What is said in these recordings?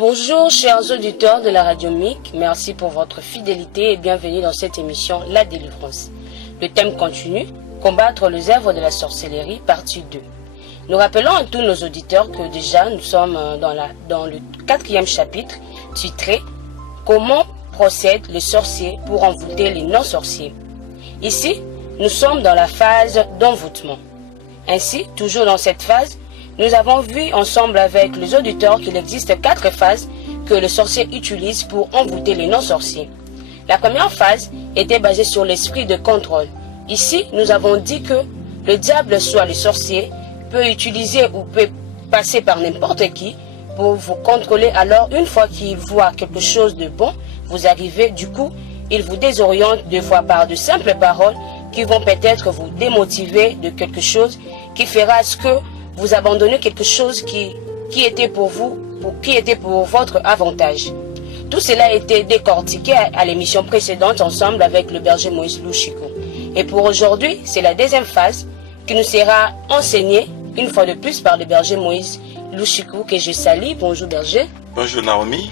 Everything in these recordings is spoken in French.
Bonjour chers auditeurs de la radio MIC, merci pour votre fidélité et bienvenue dans cette émission La Délivrance. Le thème continue, combattre les œuvres de la sorcellerie, partie 2. Nous rappelons à tous nos auditeurs que déjà nous sommes dans le 4e chapitre titré « Comment procèdent les sorciers pour envoûter les non-sorciers ». Ici, nous sommes dans la phase d'envoûtement. Ainsi, toujours dans cette phase, nous avons vu ensemble avec les auditeurs qu'il existe 4 phases que le sorcier utilise pour envoûter les non-sorciers. La première phase était basée sur l'esprit de contrôle. Ici, nous avons dit que le diable, soit le sorcier, peut utiliser ou peut passer par n'importe qui pour vous contrôler. Alors, une fois qu'il voit quelque chose de bon, vous arrivez, du coup, il vous désoriente deux fois par de simples paroles qui vont peut-être vous démotiver de quelque chose qui fera ce que vous abandonnez quelque chose qui était pour vous, qui était pour votre avantage. Tout cela a été décortiqué à l'émission précédente ensemble avec le berger Moïse Louchiko. Et pour aujourd'hui, c'est la deuxième phase qui nous sera enseignée une fois de plus par le berger Moïse Louchiko que je salue. Bonjour berger. Bonjour Naomi.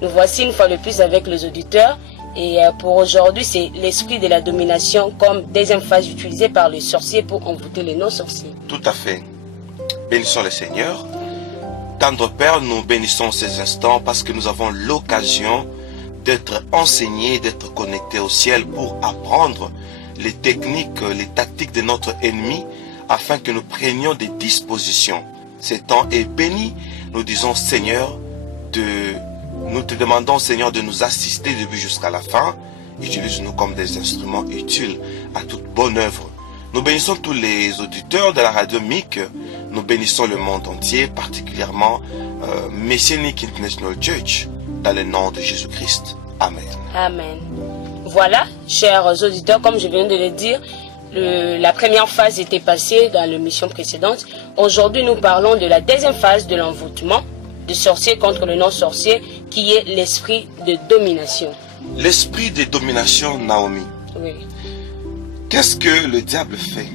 Nous voici une fois de plus avec les auditeurs. Et pour aujourd'hui, c'est l'esprit de la domination comme deuxième phase utilisée par les sorciers pour envoûter les non-sorciers. Tout à fait. Bénissons le Seigneur. Tendre Père, nous bénissons ces instants parce que nous avons l'occasion d'être enseignés, d'être connectés au ciel pour apprendre les techniques, les tactiques de notre ennemi afin que nous prenions des dispositions. Ce temps est béni. Nous disons Seigneur, nous te demandons Seigneur de nous assister du début jusqu'à la fin. Utilise-nous comme des instruments utiles à toute bonne œuvre. Nous bénissons tous les auditeurs de la radio MIC. Nous bénissons le monde entier, particulièrement Messianic International Church, dans le nom de Jésus-Christ. Amen. Amen. Voilà, chers auditeurs, comme je viens de le dire, la première phase était passée dans l'émission précédente. Aujourd'hui, nous parlons de la deuxième phase de l'envoûtement, de sorcier contre le non-sorcier, qui est l'esprit de domination. L'esprit de domination, Naomi. Oui. Qu'est-ce que le diable fait?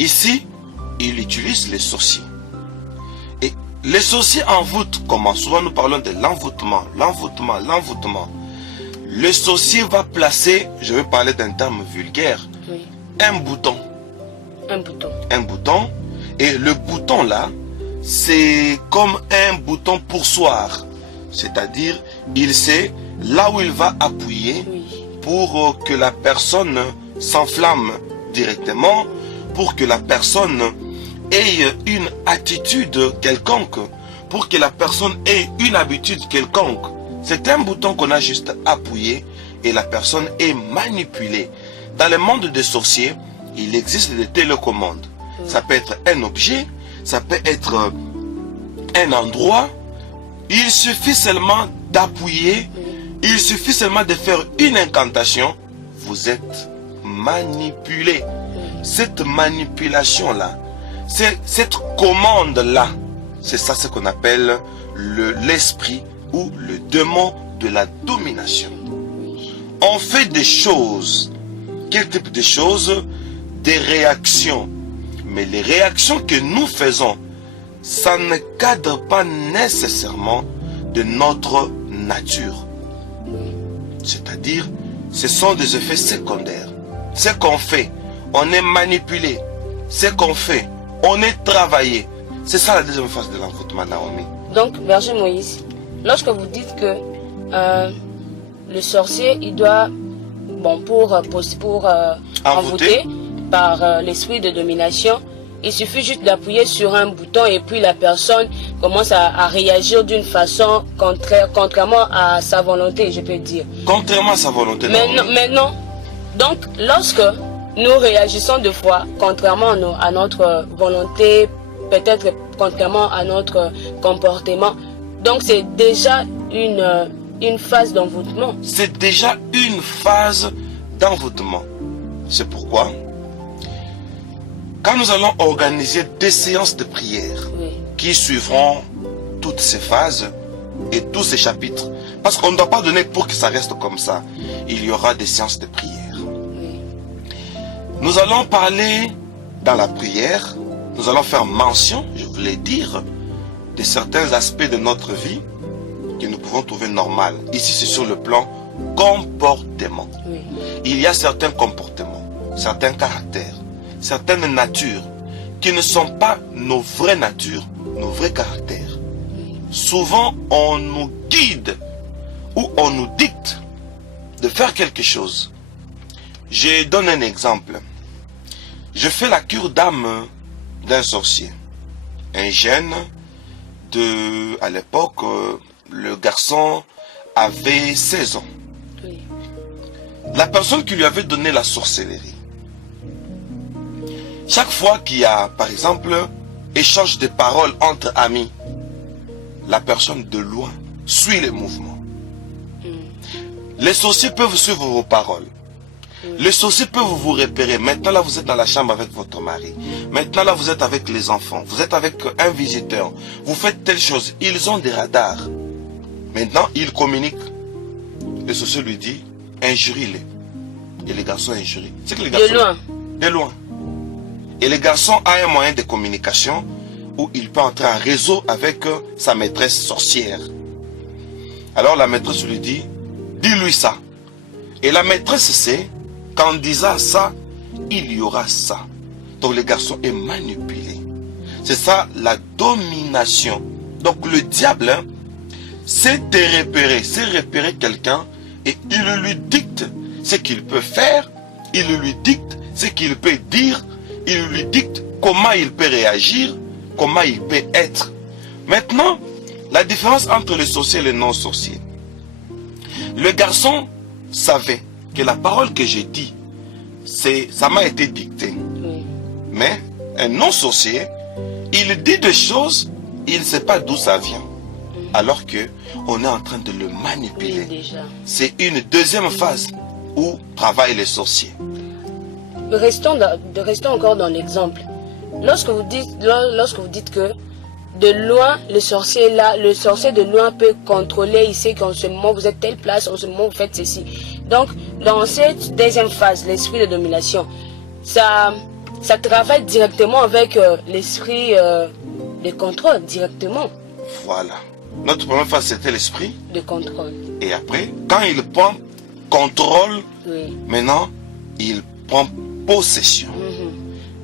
Ici, il utilise les sorciers. Et les sorciers envoûtent comment? Souvent nous parlons de l'envoûtement. Le sorcier va placer, je vais parler d'un terme vulgaire, Oui. un bouton. Un bouton. Un bouton. Et le bouton là, c'est comme un bouton poussoir. C'est-à-dire, il sait là où il va appuyer Oui. pour que la personne s'enflamme directement, pour que la personne ait une attitude quelconque, pour que la personne ait une habitude quelconque. C'est un bouton qu'on a juste appuyé et la personne est manipulée. Dans le monde des sorciers, il existe des télécommandes. Ça peut être un objet, ça peut être un endroit. Il suffit seulement d'appuyer, il suffit seulement de faire une incantation. Vous êtes manipulé. Cette manipulation-là, cette commande-là, c'est ça ce qu'on appelle l'esprit ou le démon de la domination. On fait des choses. Quel type de choses? Des réactions. Mais les réactions que nous faisons, ça ne cadre pas nécessairement de notre nature. C'est-à-dire, ce sont des effets secondaires. Ce qu'on fait, on est manipulé. Ce qu'on fait, on est travaillé. C'est ça la deuxième phase de l'envoûtement, Naomi. Donc, berger Moïse, lorsque vous dites que le sorcier, il doit, pour envoûter par l'esprit de domination, il suffit juste d'appuyer sur un bouton et puis la personne commence à réagir d'une façon contrairement à sa volonté, je peux dire. Contrairement à sa volonté, mais non. Donc, lorsque nous réagissons deux fois, contrairement à notre volonté, peut-être contrairement à notre comportement, donc c'est déjà une phase d'envoûtement. C'est déjà une phase d'envoûtement. C'est pourquoi, quand nous allons organiser des séances de prière qui suivront toutes ces phases et tous ces chapitres, parce qu'on ne doit pas donner pour que ça reste comme ça, il y aura des séances de prière. Nous allons parler dans la prière, nous allons faire mention, je voulais dire, de certains aspects de notre vie que nous pouvons trouver normal. Ici, c'est sur le plan comportement. Oui. Il y a certains comportements, certains caractères, certaines natures qui ne sont pas nos vraies natures, nos vrais caractères. Souvent, on nous guide ou on nous dicte de faire quelque chose. Je donne un exemple. Je fais la cure d'âme d'un sorcier. Un jeune à l'époque, le garçon avait 16 ans. Oui. La personne qui lui avait donné la sorcellerie, chaque fois qu'il y a, par exemple, échange de paroles entre amis, la personne de loin suit les mouvements. Les sorciers peuvent suivre vos paroles. Les sorciers peuvent vous repérer. Maintenant, là, vous êtes dans la chambre avec votre mari. Maintenant, là, vous êtes avec les enfants. Vous êtes avec un visiteur. Vous faites telle chose. Ils ont des radars. Maintenant, ils communiquent. Le sorcier lui dit, injurie-les. Et les garçons injurient. C'est que les garçons... De loin. De loin. Et le garçon a un moyen de communication où il peut entrer en réseau avec sa maîtresse sorcière. Alors la maîtresse lui dit, dis-lui ça. Et la maîtresse sait qu'en disant ça, il y aura ça. Donc le garçon est manipulé. C'est ça la domination. Donc le diable, hein, c'est te repérer, c'est repérer quelqu'un et il lui dicte ce qu'il peut faire, il lui dicte ce qu'il peut dire, il lui dicte comment il peut réagir, comment il peut être. Maintenant, la différence entre les sorciers et les non-sorciers. Le garçon savait que la parole que j'ai dit, ça m'a été dicté. Oui. Mais un non-sorcier, il dit des choses, il ne sait pas d'où ça vient. Alors que on est en train de le manipuler. Oui, déjà. C'est une deuxième phase où travaillent les sorciers. Restons encore dans l'exemple. Lorsque vous dites que de loin, le sorcier de loin peut contrôler, il sait qu'en ce moment vous êtes telle place, en ce moment vous faites ceci. Donc, dans cette deuxième phase, l'esprit de domination, ça travaille directement avec l'esprit de contrôle, directement. Voilà. Notre première phase, c'était l'esprit de contrôle. Et après, quand il prend contrôle, Oui. maintenant, il prend possession.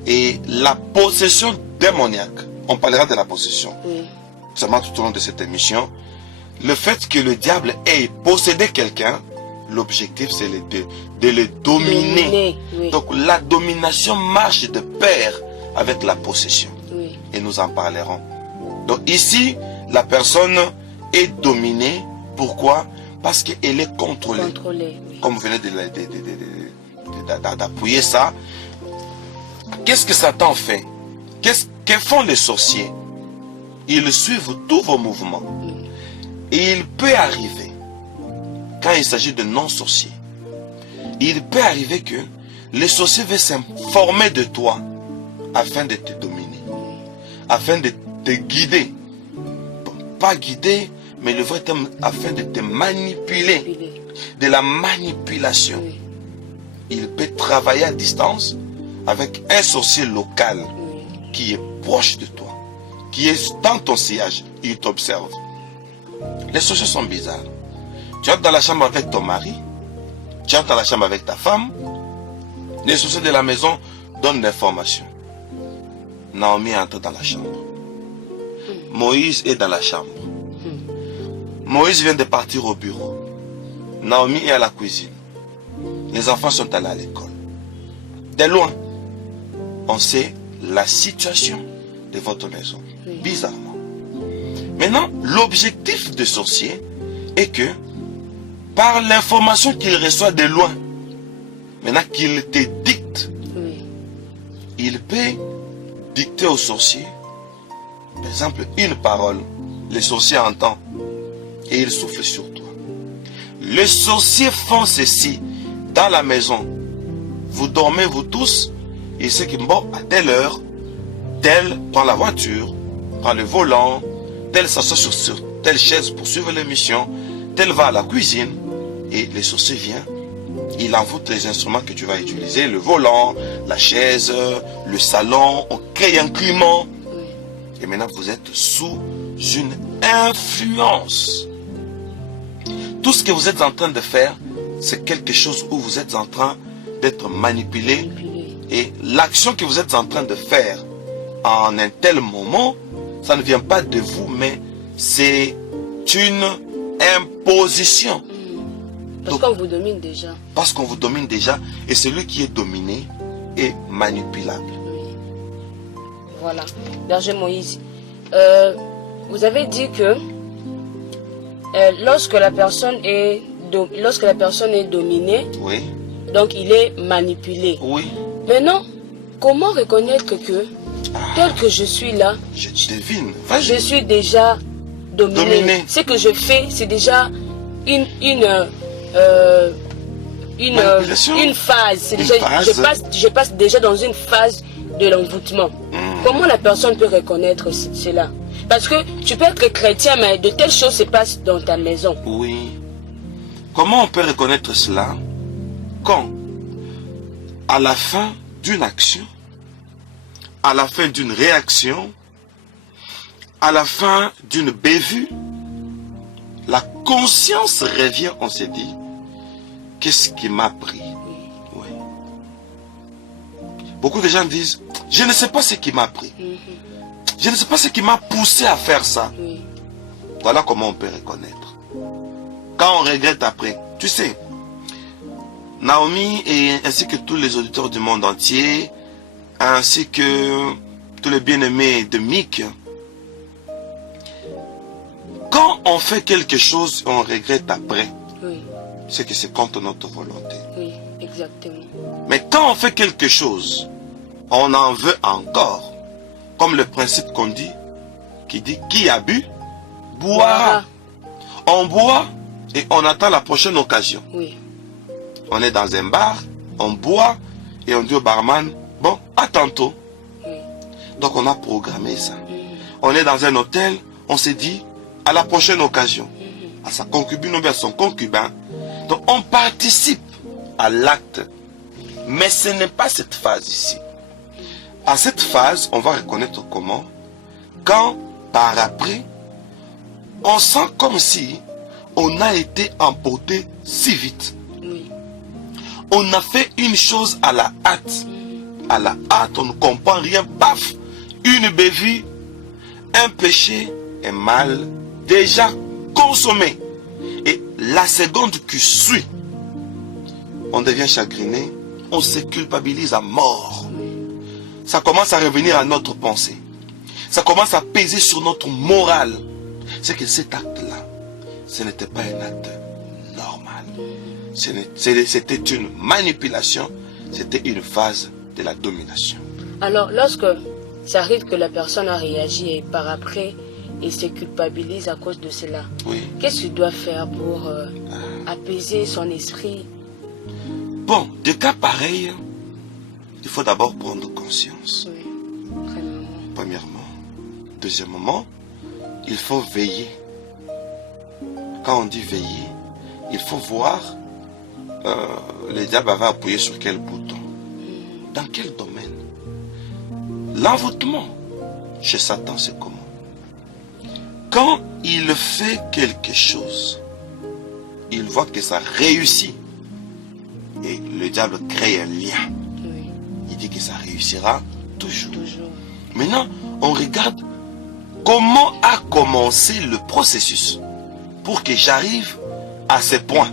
Et la possession démoniaque, on parlera de la possession, Oui. seulement tout au long de cette émission. Le fait que le diable ait possédé quelqu'un, l'objectif c'est de le dominer. Oui. Donc la domination marche de pair avec la possession. Oui. Et nous en parlerons. Donc ici, la personne est dominée. Pourquoi? Parce qu'elle est contrôlée. Contrôlée, oui. Comme vous venez d'appuyer ça. Qu'est-ce que Satan fait? Que font les sorciers? Ils suivent tous vos mouvements. Et il peut arriver, quand il s'agit de non-sorciers, il peut arriver que les sorciers veulent s'informer de toi afin de te dominer, afin de te guider. Bon, pas guider, mais le vrai terme, afin de te manipuler, de la manipulation. Oui. Il peut travailler à distance avec un sorcier local qui est proche de toi, qui est dans ton sillage, il t'observe. Les sorciers sont bizarres. Tu entres dans la chambre avec ton mari, tu entres dans la chambre avec ta femme, les sorciers de la maison donnent l'information. Naomi entre dans la chambre. Moïse est dans la chambre. Moïse vient de partir au bureau. Naomi est à la cuisine. Les enfants sont allés à l'école. De loin, on sait la situation de votre maison. Bizarrement. Maintenant, l'objectif de sorcier est que, par l'information qu'il reçoit de loin, maintenant qu'il te dicte, il peut dicter au sorcier, par exemple, une parole. Le sorcier entend et il souffle sur toi. Les sorciers font ceci dans la maison. Vous dormez, vous tous, et c'est que bon, à telle heure, tel prend la voiture, prend le volant, tel s'assoit sur telle chaise pour suivre l'émission, tel va à la cuisine, et le sorcier vient, il envoûte les instruments que tu vas utiliser, le volant, la chaise, le salon, on crée un climat, et maintenant vous êtes sous une influence. Tout ce que vous êtes en train de faire, c'est quelque chose où vous êtes en train d'être manipulé. Et l'action que vous êtes en train de faire en un tel moment, ça ne vient pas de vous, mais c'est une imposition. Parce qu'on vous domine déjà. Parce qu'on vous domine déjà, et celui qui est dominé est manipulable. Oui. Voilà. Berger Moïse, vous avez dit que lorsque la personne est dominée, Oui. donc il est manipulé. Oui. Maintenant, comment reconnaître que tel que je suis là, Je devine. Vas-y. je suis déjà dominé. Ce que je fais, c'est déjà une phase. C'est déjà, je passe déjà dans une phase de l'envoûtement. Comment la personne peut reconnaître cela? Parce que tu peux être chrétien, mais de telles choses se passent dans ta maison. Oui. Comment on peut reconnaître cela? Quand, à la fin d'une action, à la fin d'une réaction, à la fin d'une bévue, la conscience revient, on s'est dit, qu'est-ce qui m'a pris? Oui. Beaucoup de gens disent, je ne sais pas ce qui m'a pris. Je ne sais pas ce qui m'a poussé à faire ça. Voilà comment on peut reconnaître. Quand on regrette après, tu sais, Naomi et ainsi que tous les auditeurs du monde entier, ainsi que tous les bien-aimés de Mick, quand on fait quelque chose, on regrette après. C'est que c'est contre notre volonté. Oui, exactement. Mais quand on fait quelque chose, on en veut encore. Comme le principe qu'on dit, qui dit qui a bu, boira. On boit et on attend la prochaine occasion. Oui. On est dans un bar, on boit et on dit au barman, bon, à tantôt. Oui. Donc on a programmé ça. On est dans un hôtel, on s'est dit, à la prochaine occasion. À sa concubine ou bien à son concubin. Donc on participe à l'acte. Mais ce n'est pas cette phase ici. À cette phase, on va reconnaître comment? Quand, par après, on sent comme si on a été emporté si vite. Oui. On a fait une chose à la hâte. À la hâte, on ne comprend rien. Paf! Une bévue, un péché, un mal déjà consommé. Et la seconde qui suit, on devient chagriné, on se culpabilise à mort. Ça commence à revenir à notre pensée. Ça commence à peser sur notre morale. C'est que cet acte-là, ce n'était pas un acte normal. C'était une manipulation, c'était une phase de la domination. Alors, lorsque ça arrive que la personne a réagi et par après, il se culpabilise à cause de cela, Oui. qu'est-ce qu'il doit faire pour apaiser son esprit? Bon, de cas pareils, il faut d'abord prendre conscience. Oui. Premièrement. Deuxièmement, il faut veiller. Quand on dit veiller, il faut voir le diable va appuyer sur quel bouton. Dans quel domaine? L'envoûtement chez Satan, c'est comment? Quand il fait quelque chose, il voit que ça réussit. Et le diable crée un lien. Oui. Il dit que ça réussira toujours. Toujours. Maintenant, on regarde comment a commencé le processus pour que j'arrive à ce point.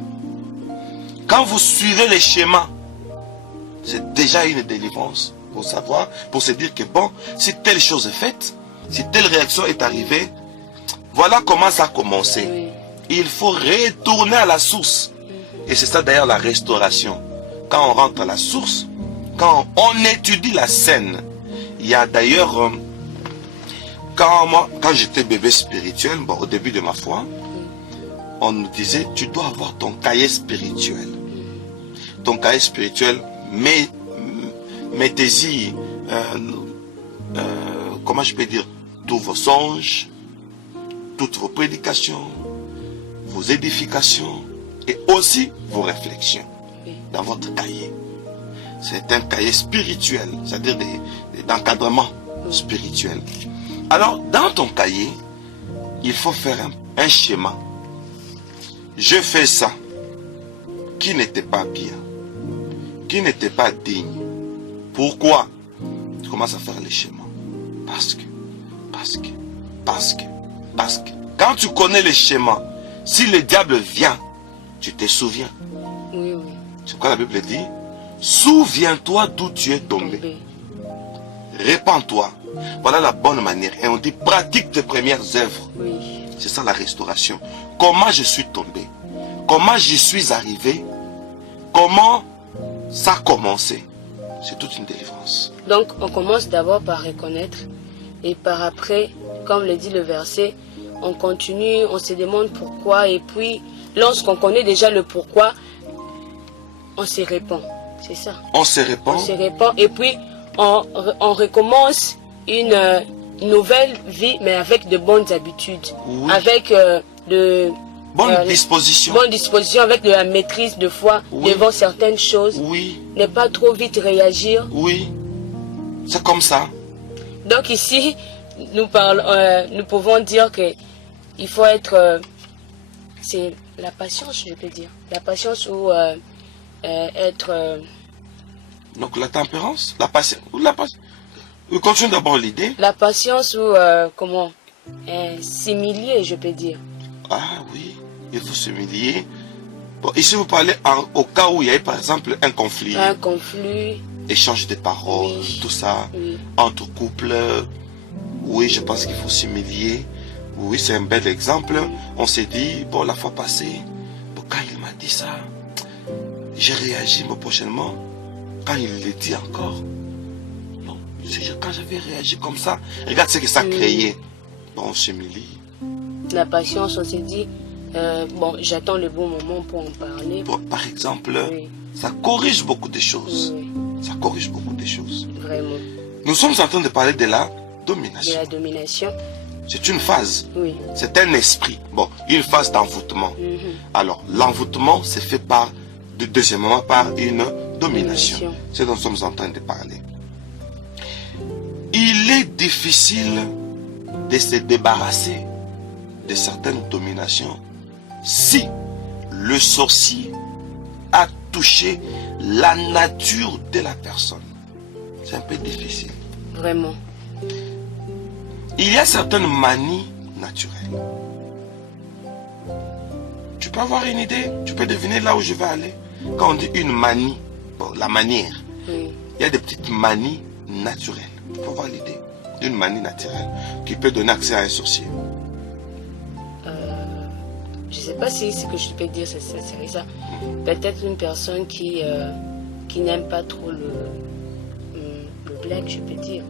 Quand vous suivez les schémas, c'est déjà une délivrance pour savoir, pour se dire que bon, si telle chose est faite, si telle réaction est arrivée, voilà comment ça a commencé. Oui. Il faut retourner à la source. Et c'est ça d'ailleurs la restauration. Quand on rentre à la source, quand on étudie la scène, il y a d'ailleurs, quand j'étais bébé spirituel, bon, au début de ma foi, on nous disait, tu dois avoir ton cahier spirituel. Ton cahier spirituel, mettez-y, comment je peux dire, tous vos songes, toutes vos prédications, vos édifications et aussi vos réflexions dans votre cahier. C'est un cahier spirituel, c'est-à-dire d'encadrement spirituel. Alors, dans ton cahier, il faut faire un schéma. Je fais ça, qui n'était pas bien, qui n'était pas digne. Pourquoi? Tu commences à faire les schémas. Parce que. Quand tu connais les schémas, si le diable vient, tu te souviens. Oui, oui. C'est quoi la Bible dit? Souviens-toi d'où tu es tombé. Répands-toi. Voilà la bonne manière. Et on dit pratique tes premières œuvres. Oui. C'est ça la restauration. Comment je suis tombé? Comment j'y suis arrivé? Comment ça a commencé? C'est toute une délivrance. Donc on commence d'abord par reconnaître et par après, comme le dit le verset, on continue, on se demande pourquoi et puis lorsqu'on connaît déjà le pourquoi, on se répand. C'est ça. On se répand. On se répand et puis on recommence une nouvelle vie mais avec de bonnes habitudes. Oui. Avec Bonne disposition. Bonne disposition, avec de la maîtrise de foi devant certaines choses. Oui. Ne pas trop vite réagir. Oui. C'est comme ça. Donc ici, nous pouvons dire que il faut être... c'est la patience, je peux dire. La patience ou être... Donc la tempérance, la patience. On continue d'abord l'idée. La patience ou comment s'humilier, je peux dire. Ah oui, il faut s'humilier. Bon, ici vous parlez au cas où il y a par exemple un conflit. Un conflit. Échange de paroles, oui. Tout ça. Oui. Entre couples. Oui, je pense qu'il faut s'humilier. Oui, c'est un bel exemple. On s'est dit, bon, la fois passée, bon, quand il m'a dit ça, j'ai réagi, mais prochainement, quand il le dit encore, non, quand j'avais réagi comme ça, regarde ce que ça créait. Bon, on s'humilie. La patience, on s'est dit, bon, j'attends le bon moment pour en parler. Bon, par exemple, oui. Ça corrige beaucoup de choses. Oui. Ça corrige beaucoup de choses. Vraiment. Nous sommes en train de parler de la domination. De la domination. C'est une phase. Oui. C'est un esprit. Bon, une phase d'envoûtement. Alors, l'envoûtement, c'est fait deuxièmement par une domination. C'est dont nous sommes en train de parler. Il est difficile de se débarrasser de certaines dominations si le sorcier a touché la nature de la personne. C'est un peu difficile. Vraiment. Il y a certaines manies naturelles. Tu peux avoir une idée, tu peux deviner là où je vais aller. Quand on dit une manie, bon, la manière, il y a des petites manies naturelles. Tu peux avoir l'idée d'une manie naturelle qui peut donner accès à un sorcier. Je ne sais pas si ce que je peux dire, c'est ça. Peut-être une personne qui n'aime pas trop le blague, je peux dire.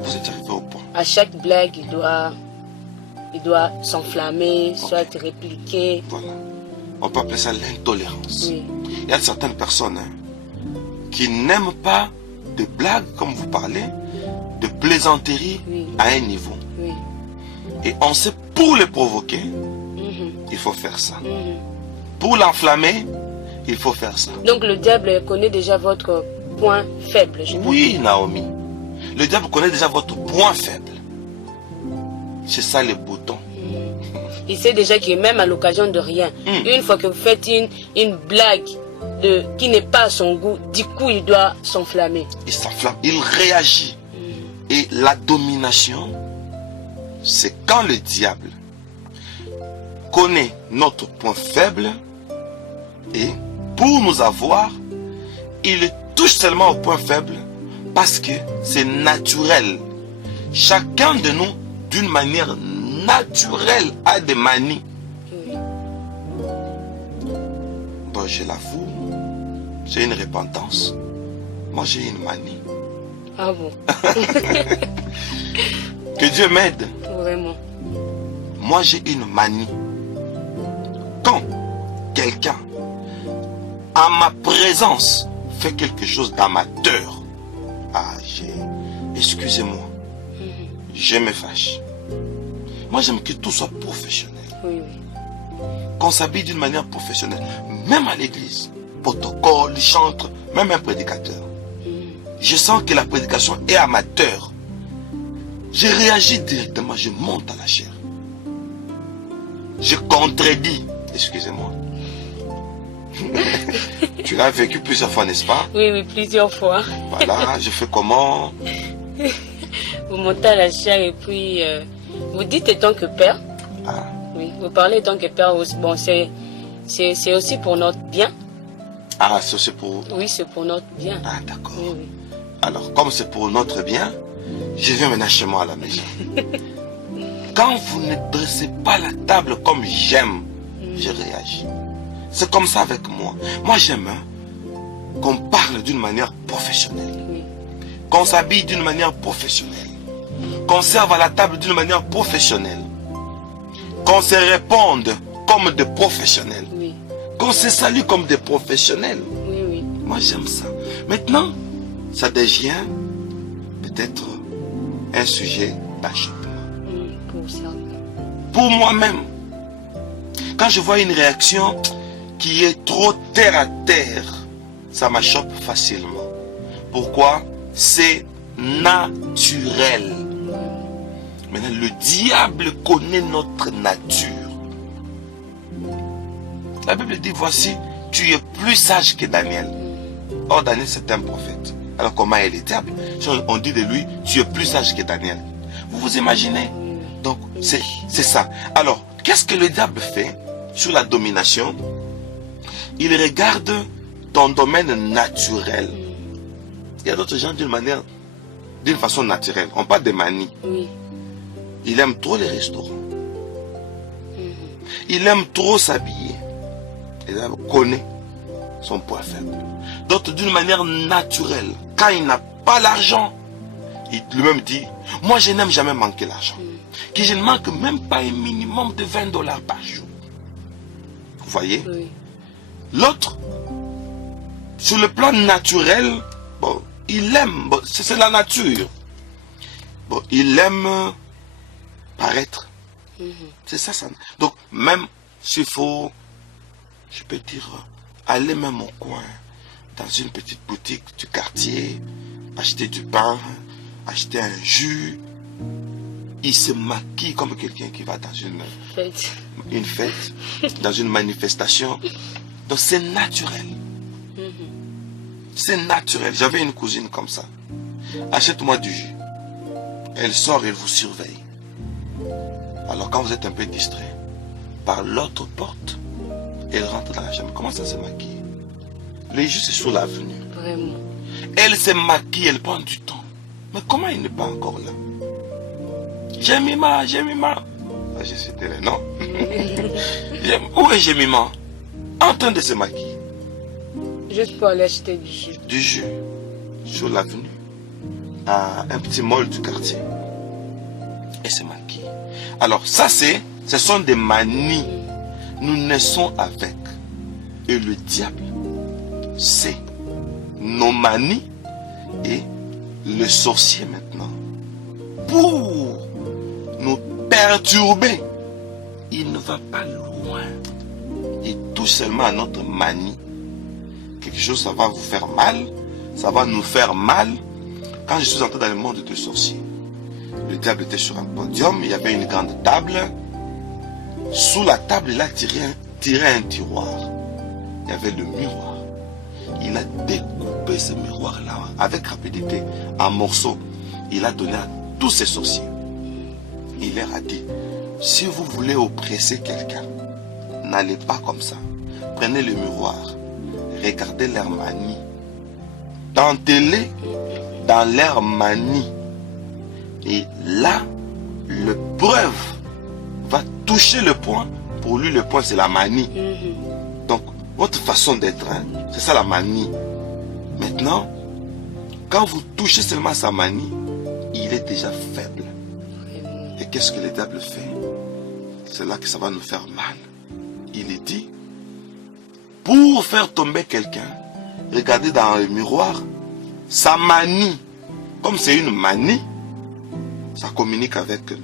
Vous êtes arrivé au point. À chaque blague, il doit s'enflammer, soit répliquer. Voilà. On peut appeler ça l'intolérance. Oui. Il y a certaines personnes qui n'aiment pas de blagues, comme vous parlez, de plaisanteries à un niveau. Oui. Et on sait, pour les provoquer, il faut faire ça. Pour l'enflammer, il faut faire ça. Donc le diable connaît déjà votre point faible. Oui, Naomi. Le diable connaît déjà votre point faible. C'est ça le bouton. Il sait déjà que même à l'occasion de rien, une fois que vous faites une blague qui n'est pas à son goût, du coup il doit s'enflammer. Il s'enflamme, il réagit. Et la domination, c'est quand le diable connaît notre point faible et pour nous avoir, il touche seulement au point faible parce que c'est naturel. Chacun de nous, d'une manière naturelle, a des manies. Bon, je l'avoue, j'ai une repentance. Moi, j'ai une manie. Ah bon? Que Dieu m'aide. Vraiment. Moi, j'ai une manie. Quand quelqu'un, à ma présence, fait quelque chose d'amateur, excusez-moi, je me fâche. Moi, j'aime que tout soit professionnel. Oui. Qu'on s'habille d'une manière professionnelle. Même à l'église. Protocole, chantre, même un prédicateur. Je sens que la prédication est amateur. Je réagis directement, je monte à la chair. je contredis. Excusez-moi. Tu l'as vécu plusieurs fois, n'est-ce pas? Oui, oui, plusieurs fois. Voilà, je fais comment? Vous montez à la chair et puis vous dites étant que père. Ah, Oui, vous parlez étant que père aussi. Bon, c'est aussi pour notre bien. ah, ça c'est pour... Oui, c'est pour notre bien. Ah, d'accord. Oui, oui. Alors, comme c'est pour notre bien, je viens maintenant chez moi à la maison. Quand vous ne dressez pas la table comme j'aime, je réagis. C'est comme ça avec moi. Moi, j'aime qu'on parle d'une manière professionnelle. Oui. Qu'on s'habille d'une manière professionnelle. Qu'on serve à la table d'une manière professionnelle. Qu'on se réponde comme des professionnels. Oui. Qu'on se salue comme des professionnels. Oui, oui. Moi, j'aime ça. Maintenant, ça devient peut-être un sujet d'achoppement. Pour ça. Pour moi-même, quand je vois une réaction qui est trop terre à terre, ça m'achoppe facilement. Pourquoi? C'est naturel. Maintenant, le diable connaît notre nature. La Bible dit, voici, tu es plus sage que Daniel. Or, Daniel, c'est un prophète. Alors, comment est le diable? On dit de lui, tu es plus sage que Daniel. Vous vous imaginez? Donc, c'est ça. Alors, qu'est-ce que le diable fait sur la domination? Il regarde ton domaine naturel. Il y a d'autres gens d'une façon naturelle. On parle de manie. Oui. Il aime trop les restaurants. Il aime trop s'habiller. Il connaît son point faible. D'autres d'une manière naturelle. Quand il n'a pas l'argent, il lui-même dit, moi je n'aime jamais manquer l'argent. Que je ne manque même pas un minimum de $20 par jour. Vous voyez? Oui. L'autre, sur le plan naturel, bon, il aime, bon, c'est la nature. Bon, il aime paraître. C'est ça. Donc, même s'il faut, je peux dire, aller même au coin, dans une petite boutique du quartier, acheter du pain, acheter un jus, il se maquille comme quelqu'un qui va dans une fête, dans une manifestation. Donc c'est naturel. C'est naturel. J'avais une cousine comme ça. Achète-moi du jus. Elle sort, elle vous surveille. Alors quand vous êtes un peu distrait, par l'autre porte, elle rentre dans la chambre. Comment ça se maquille? Le jus c'est sur l'avenue. Vraiment. Elle se maquille, elle prend du temps. Mais comment il n'est pas encore là? Jemima. Ah, je sais le nom. Où est Jemima? En train de se maquiller. Juste pour aller acheter du jus. Du jus. Sur l'avenue. À un petit mall du quartier. Et se maquille. Alors ça ce sont des manies. Nous naissons avec. Et le diable, c'est nos manies et le sorcier maintenant. Pour nous perturber, il ne va pas loin. Il touche seulement à notre manie. Quelque chose, ça va vous faire mal. Ça va nous faire mal. Quand je suis entré dans le monde des sorciers, le diable était sur un podium. Il y avait une grande table. Sous la table, il a tiré un tiroir. Il y avait le miroir. Il a découpé ce miroir-là avec rapidité en morceaux. Il a donné à tous ces sorciers. Il leur a dit, si vous voulez oppresser quelqu'un, n'allez pas comme ça. Prenez le miroir, regardez leur manie. Tentez-les dans leur manie. Et là, le preuve va toucher le point. Pour lui, le point, c'est la manie. Donc, votre façon d'être, c'est ça la manie. Maintenant, quand vous touchez seulement sa manie, il est déjà faible. Et qu'est-ce que le diable fait? C'est là que ça va nous faire mal. Il est dit, pour faire tomber quelqu'un, regardez dans le miroir, sa manie, comme c'est une manie, ça communique avec nous.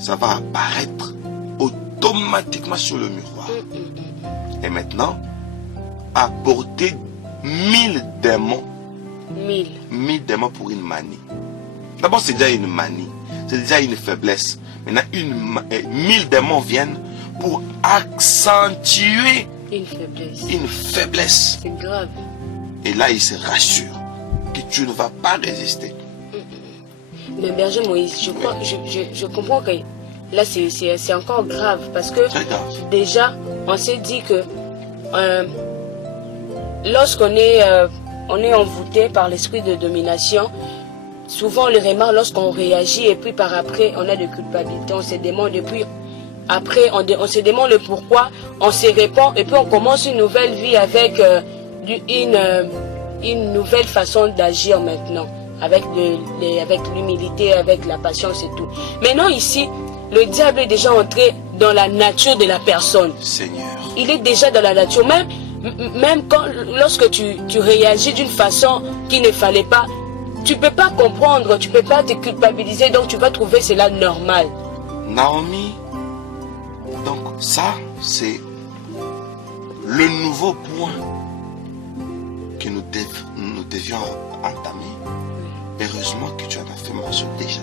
Ça va apparaître automatiquement sur le miroir. Et maintenant, apporter 1000 démons. 1000 démons pour une manie. D'abord, c'est déjà une manie. C'est déjà une faiblesse. Maintenant, 1000 démons viennent pour accentuer une faiblesse. C'est grave. Et là, il se rassure que tu ne vas pas résister. Mais Berger Moïse, je comprends que là, c'est encore grave. Parce que déjà, on s'est dit que lorsqu'on est envoûté par l'esprit de domination, souvent on le remarque lorsqu'on réagit et puis par après, on a de culpabilité, on se demande et puis après, on se demande le pourquoi, on se répand et puis on commence une nouvelle vie avec une nouvelle façon d'agir maintenant, avec l'humilité, avec la patience et tout. Maintenant ici, le diable est déjà entré dans la nature de la personne. Seigneur. Il est déjà dans la nature. Même lorsque tu réagis d'une façon qu'il ne fallait pas, tu ne peux pas comprendre, tu ne peux pas te culpabiliser, donc tu vas trouver cela normal. Naomi, donc ça, c'est le nouveau point que nous devions entamer. Heureusement que tu en as fait mention déjà.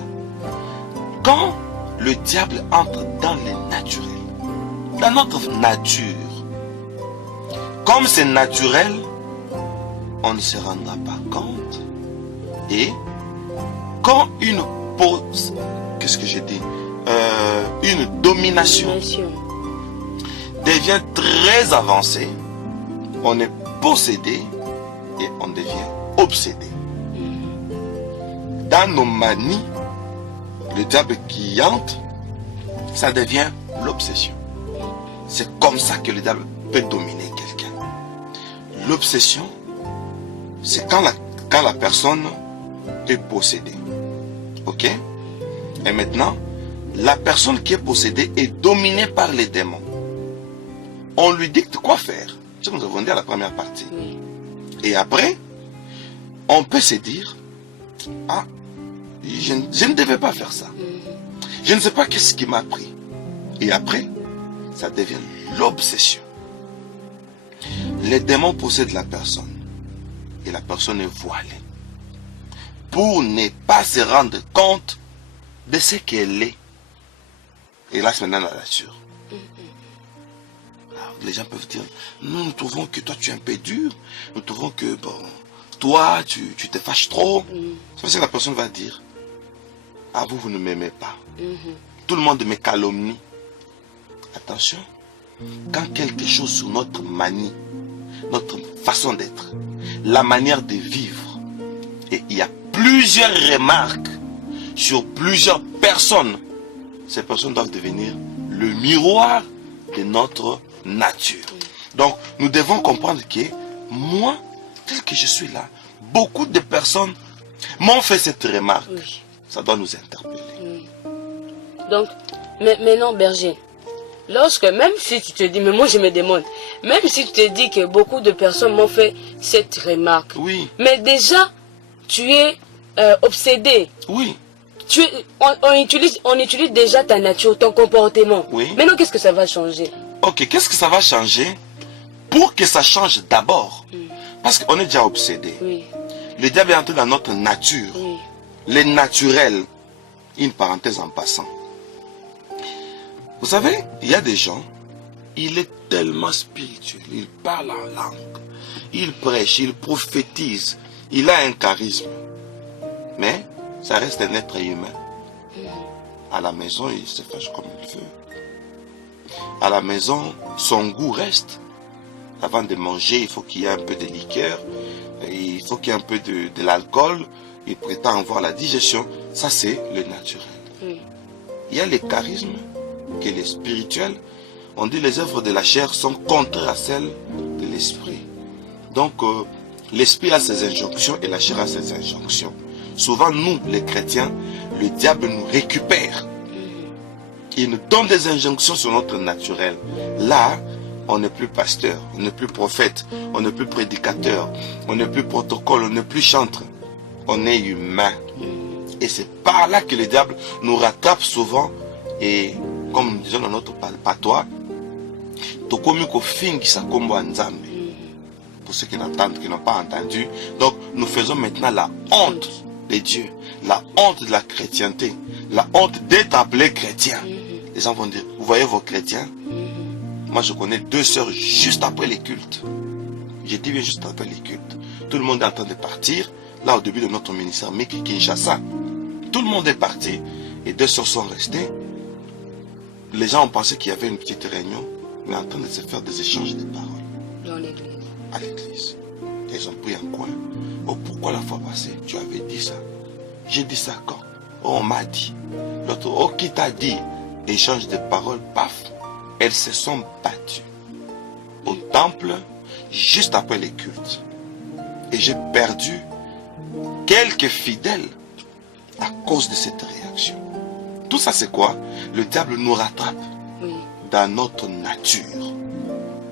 Quand le diable entre dans les naturels, dans notre nature, comme c'est naturel, on ne se rendra pas compte. Et quand une pause, qu'est-ce que j'ai dit, une domination devient très avancée, on est possédé et on devient obsédé. Dans nos manies, le diable qui entre, ça devient l'obsession. C'est comme ça que le diable peut dominer quelqu'un. L'obsession, c'est quand la personne est possédée. Ok? Et maintenant, la personne qui est possédée est dominée par les démons. On lui dicte quoi faire. Ça, nous avons dit à la première partie. Et après, on peut se dire, ah, je ne devais pas faire ça. Je ne sais pas qu'est-ce qui m'a pris. Et après, ça devient l'obsession. Les démons possèdent la personne. Et la personne est voilée. Pour ne pas se rendre compte de ce qu'elle est. Et là, c'est maintenant la nature. Alors, les gens peuvent dire, nous trouvons que toi, tu es un peu dur. Nous trouvons que, bon, toi, tu te fâches trop. C'est parce que la personne va dire, ah, vous ne m'aimez pas. Tout le monde me calomnie. Attention, quand quelque chose sur notre manie, notre façon d'être, la manière de vivre, et il y a plusieurs remarques sur plusieurs personnes, ces personnes doivent devenir le miroir de notre nature. Donc, nous devons comprendre que moi, tel que je suis là, beaucoup de personnes m'ont fait cette remarque. Ça doit nous interpeller. Donc, mais non, Berger, même si tu te dis, mais moi je me demande, même si tu te dis que beaucoup de personnes m'ont fait cette remarque, mais déjà, tu es obsédé. Oui. On utilise déjà ta nature, ton comportement. Maintenant, qu'est-ce que ça va changer? Ok, qu'est-ce que ça va changer? Pour que ça change d'abord, parce qu'on est déjà obsédé. Le diable est entré dans notre nature. Les naturels, une parenthèse en passant. Vous savez, il y a des gens, il est tellement spirituel, il parle en langue, il prêche, il prophétise, il a un charisme. Mais ça reste un être humain. À la maison, il se fâche comme il veut. À la maison, son goût reste. Avant de manger, il faut qu'il y ait un peu de liqueur, il faut qu'il y ait un peu de l'alcool. Il prétend avoir la digestion. Ça, c'est le naturel. Il y a les charismes, qui est le spirituel. On dit les œuvres de la chair sont contraires à celles de l'esprit. Donc, l'esprit a ses injonctions et la chair a ses injonctions. Souvent, nous, les chrétiens, le diable nous récupère. Il nous donne des injonctions sur notre naturel. Là, on n'est plus pasteur, on n'est plus prophète, on n'est plus prédicateur, on n'est plus protocole, on n'est plus chantre. On est humain. Et c'est par là que le diable nous rattrape souvent. Et comme nous disons dans notre patois, pour ceux qui n'entendent, qui n'ont pas entendu, donc nous faisons maintenant la honte de Dieu, la honte de la chrétienté, la honte d'être appelé chrétien. Les gens vont dire, vous voyez vos chrétiens? Moi je connais 2 sœurs juste après les cultes. J'ai dit bien juste après les cultes. Tout le monde est en train de partir. Là au début de notre ministère, Miki Kinshasa, tout le monde est parti et 2 sœurs sont restées. Les gens ont pensé qu'il y avait une petite réunion, mais en train de se faire des échanges de paroles. Dans l'église. À l'église. Ils ont pris un coin. Oh, pourquoi la fois passée, tu avais dit ça? J'ai dit ça quand? Oh, on m'a dit. L'autre, oh, qui t'a dit? Échange de paroles, paf. Elles se sont battues au temple, juste après les cultes. Et j'ai perdu quelques fidèles à cause de cette réaction. Tout ça, c'est quoi? Le diable nous rattrape dans notre nature.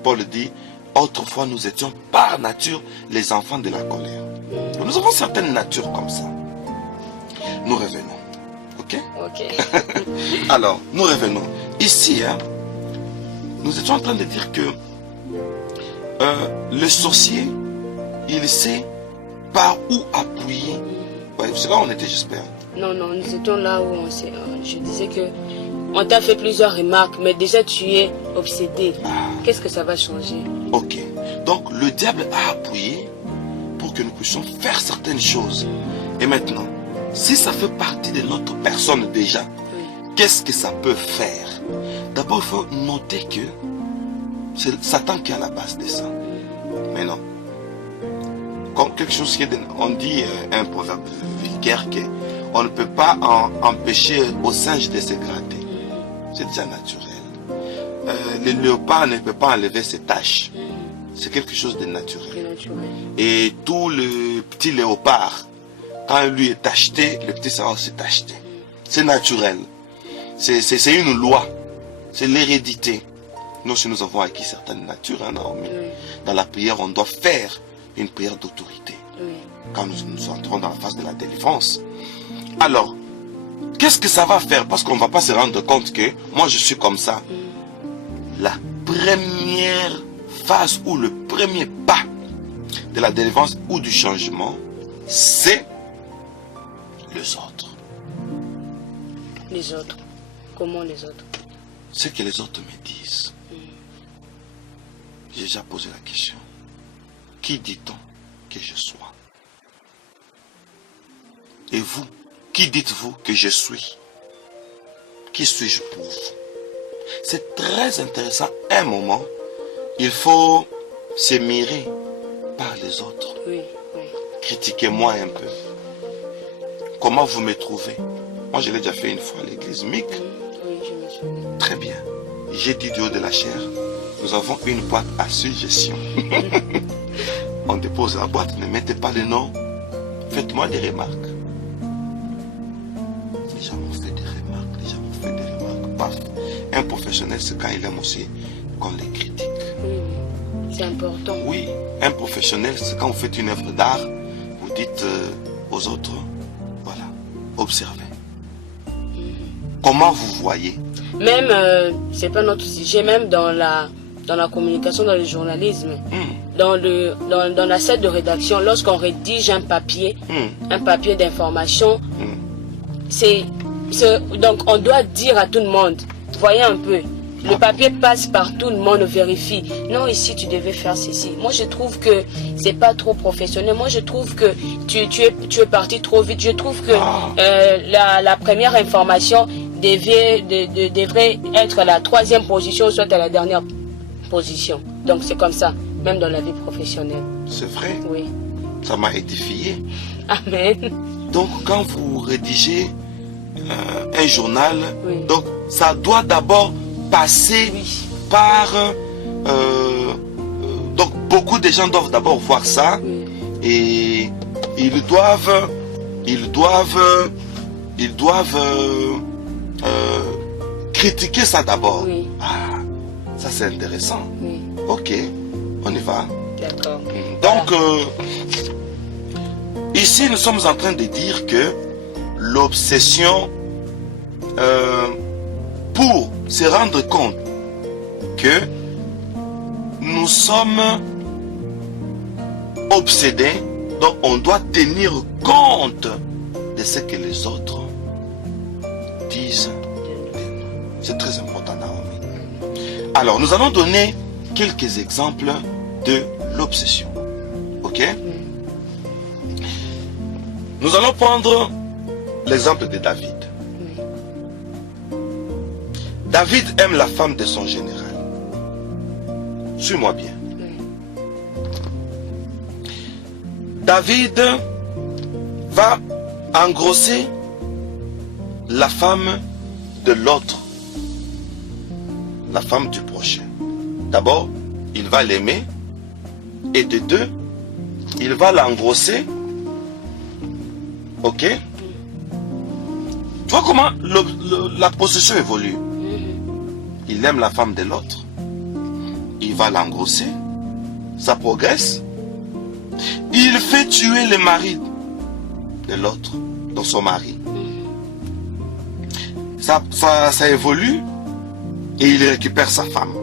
Paul dit, autrefois nous étions par nature les enfants de la colère. Nous avons certaines natures comme ça. Nous revenons. Ok? Ok. Alors, nous revenons. Ici, nous étions en train de dire que le sorcier, il sait par où appuyer. Ouais, c'est là où on était, j'espère. Non, nous étions là où on s'est... je disais que on t'a fait plusieurs remarques, mais déjà tu es obsédé. Qu'est-ce que ça va changer? Ok. Donc, le diable a appuyé pour que nous puissions faire certaines choses. Et maintenant, si ça fait partie de notre personne déjà, qu'est-ce que ça peut faire? D'abord, il faut noter que c'est Satan qui est à la base de ça. Mais non. Comme quelque chose qui est... On dit un proverbe vulgaire qu'on ne peut pas empêcher au singe de se gratter. C'est déjà naturel. Le léopard ne peut pas enlever ses taches. C'est quelque chose de naturel. Et tout le petit léopard, quand lui est tacheté, le petit sera aussi tacheté. C'est naturel. C'est une loi. C'est l'hérédité. Nous aussi, nous avons acquis certaines natures, Naomi. Dans la prière, on doit faire une prière d'autorité. Quand nous entrons dans la phase de la délivrance. Alors, qu'est-ce que ça va faire? Parce qu'on ne va pas se rendre compte que moi, je suis comme ça. La première phase ou le premier pas de la délivrance ou du changement, c'est les autres. Les autres? Comment les autres? Ce que les autres me disent. J'ai déjà posé la question. Qui dit-on que je sois? Et vous, qui dites-vous que je suis? Qui suis-je pour vous? C'est très intéressant. Un moment, il faut se mirer par les autres. Critiquez-moi un peu. Comment vous me trouvez? Moi, je l'ai déjà fait une fois à l'église Mick. Je me souviens. Très bien. J'ai dit du haut de la chair, nous avons une boîte à suggestion. On dépose la boîte, ne mettez pas de nom. Faites-moi des remarques. Les gens m'ont fait des remarques, Paf. Un professionnel, c'est quand il aime aussi qu'on les critique. C'est important. Oui, un professionnel, c'est quand vous faites une œuvre d'art, vous dites aux autres, voilà, observez. Comment vous voyez? Même, c'est pas notre sujet, même dans la communication, dans le journalisme, dans la salle de rédaction, lorsqu'on rédige un papier d'information, donc on doit dire à tout le monde, voyez un peu, le papier passe par tout le monde, vérifie. Non, ici tu devais faire ceci. Moi je trouve que c'est pas trop professionnel. Moi je trouve que tu es parti trop vite. Je trouve que la première information devrait être à la 3e position, soit à la dernière position. Donc c'est comme ça, même dans la vie professionnelle. C'est vrai? Oui. Ça m'a édifié. Amen. Donc quand vous rédigez un journal, donc ça doit d'abord passer par... donc beaucoup de gens doivent d'abord voir ça et ils doivent critiquer ça d'abord. Ah, ça c'est intéressant. Ok, on y va. D'accord. Donc, ici nous sommes en train de dire que l'obsession, pour se rendre compte que nous sommes obsédés, donc on doit tenir compte de ce que les autres disent de nous. C'est très important, Naomi. Alors, nous allons donner quelques exemples de l'obsession. Ok? Nous allons prendre l'exemple de David. David aime la femme de son général. Suis-moi bien. David va engrosser la femme de l'autre, la femme du prochain. D'abord, il va l'aimer, et de deux, il va l'engrosser. Ok? Tu vois comment la possession évolue? Il aime la femme de l'autre, il va l'engrosser, ça progresse. Il fait tuer le mari de l'autre, donc son mari. Ça évolue et il récupère sa femme.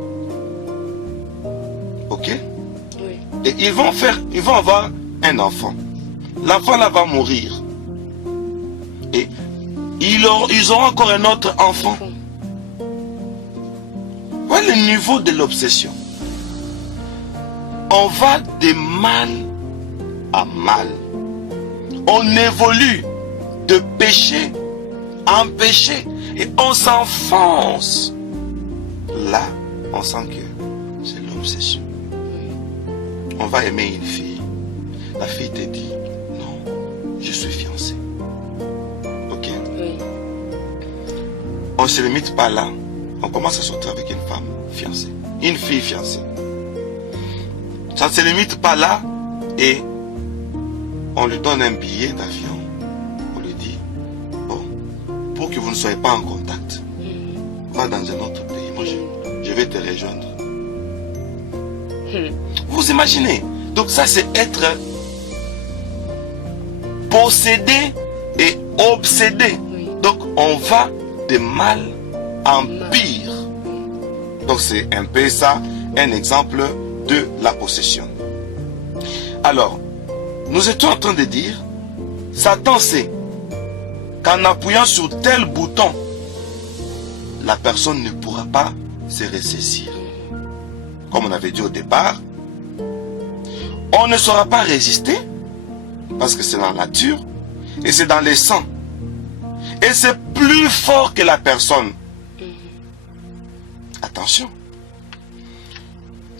Ok? Oui. Et ils vont avoir un enfant. L'enfant là va mourir. Et ils auront encore un autre enfant. Voilà le niveau de l'obsession. On va de mal à mal. On évolue de péché en péché. Et on s'enfonce. Là, on sent que c'est l'obsession. On va aimer une fille. La fille te dit, non, je suis fiancé. Ok? Oui. On ne se limite pas là. On commence à sortir avec une femme fiancée. Une fille fiancée. Ça ne se limite pas là. Et on lui donne un billet d'avion. On lui dit, bon, pour que vous ne soyez pas en contact, va dans un autre pays. Moi, je vais te rejoindre. Vous imaginez? Donc ça, c'est être possédé et obsédé. Oui. Donc on va de mal en pire. Donc c'est un peu ça, un exemple de la possession. Alors, nous étions en train de dire, Satan sait qu'en appuyant sur tel bouton, la personne ne pourra pas se ressaisir. Comme on avait dit au départ, on ne saura pas résister parce que c'est dans la nature et c'est dans les sangs. Et c'est plus fort que la personne. Attention.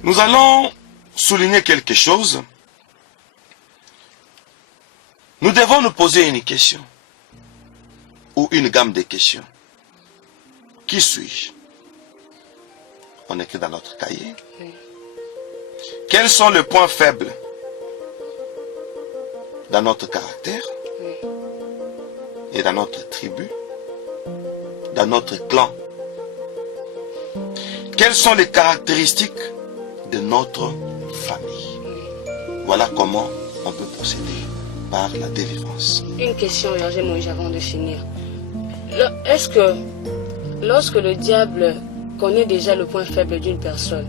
Nous allons souligner quelque chose. Nous devons nous poser une question ou une gamme de questions. Qui suis-je? On écrit dans notre cahier. Quels sont les points faibles dans notre caractère et dans notre tribu, dans notre clan? Quelles sont les caractéristiques de notre famille? Voilà comment on peut procéder par la délivrance. Une question, Berger Moïse, avant de finir. Est-ce que lorsque le diable connaît déjà le point faible d'une personne,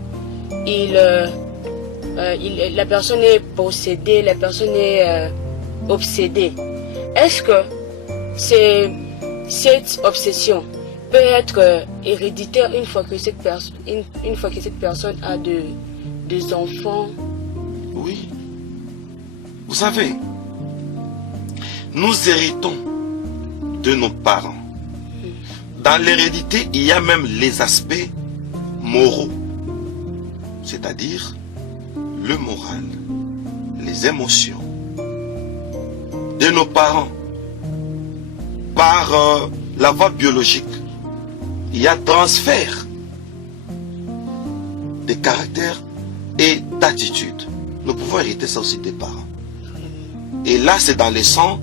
la personne est possédée, la personne est obsédée, est-ce que cette obsession peut être héréditaire une fois que cette personne a des enfants? Oui. Vous savez, nous héritons de nos parents. Dans l'hérédité, il y a même les aspects moraux, c'est-à-dire le moral, les émotions de nos parents. Par la voie biologique, il y a transfert de caractère et d'attitude. Nous pouvons hériter ça aussi des parents. Et là, c'est dans les sangs,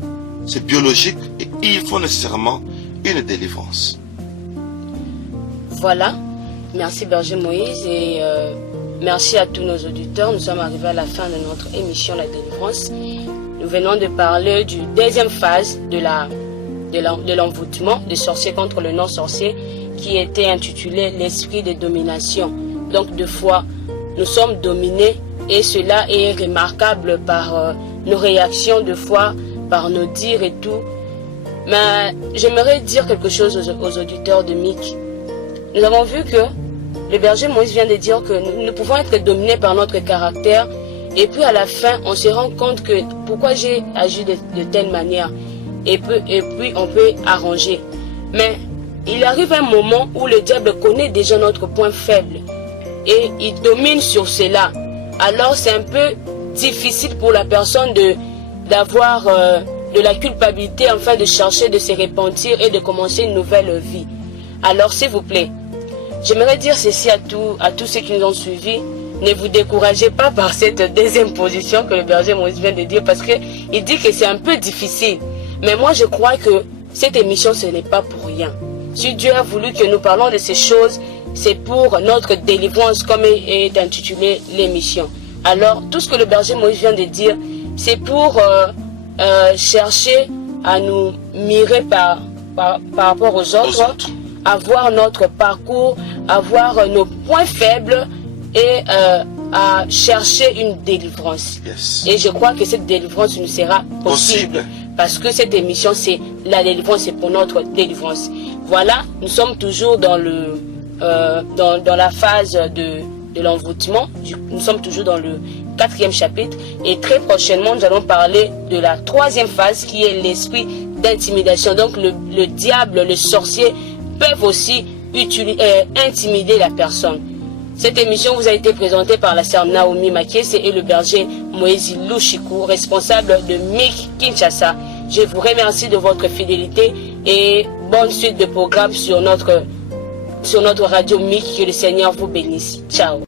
c'est biologique et il faut nécessairement une délivrance. Voilà. Merci Berger Moïse et merci à tous nos auditeurs. Nous sommes arrivés à la fin de notre émission La Délivrance. Nous venons de parler du deuxième phase de l'envoûtement des sorciers contre le non-sorcier qui était intitulé l'esprit de domination. Donc deux fois, nous sommes dominés et cela est remarquable par nos réactions, deux fois par nos dires et tout. Mais j'aimerais dire quelque chose aux auditeurs de MIC. Nous avons vu que le berger Moïse vient de dire que nous pouvons être dominés par notre caractère. Et puis à la fin, on se rend compte que pourquoi j'ai agi de telle manière. Et puis on peut arranger. Mais il arrive un moment où le diable connaît déjà notre point faible. Et il domine sur cela. Alors c'est un peu difficile pour la personne d'avoir de la culpabilité afin de chercher de se repentir et de commencer une nouvelle vie. Alors s'il vous plaît, j'aimerais dire ceci à tous ceux qui nous ont suivis. Ne vous découragez pas par cette deuxième position que le berger Moïse vient de dire, parce qu'il dit que c'est un peu difficile. Mais moi je crois que cette émission ce n'est pas pour rien. Si Dieu a voulu que nous parlons de ces choses, c'est pour notre délivrance, comme est intitulé l'émission. Alors tout ce que le berger Moïse vient de dire, c'est pour chercher à nous mirer par rapport aux autres, à voir notre parcours, à voir nos points faibles et à chercher une délivrance. Yes. Et je crois que cette délivrance nous sera possible. Parce que cette émission, c'est la délivrance, c'est pour notre délivrance. Voilà, nous sommes toujours dans dans la phase de l'envoûtement. Nous sommes toujours dans le 4e chapitre. Et très prochainement, nous allons parler de la 3e phase qui est l'esprit d'intimidation. Donc le diable, le sorcier peuvent aussi intimider la personne. Cette émission vous a été présentée par la sœur Naomi Makese et le berger Moïse Louchikou, responsable de MIC Kinshasa. Je vous remercie de votre fidélité et bonne suite de programmes sur notre radio MIC. Que le Seigneur vous bénisse. Ciao.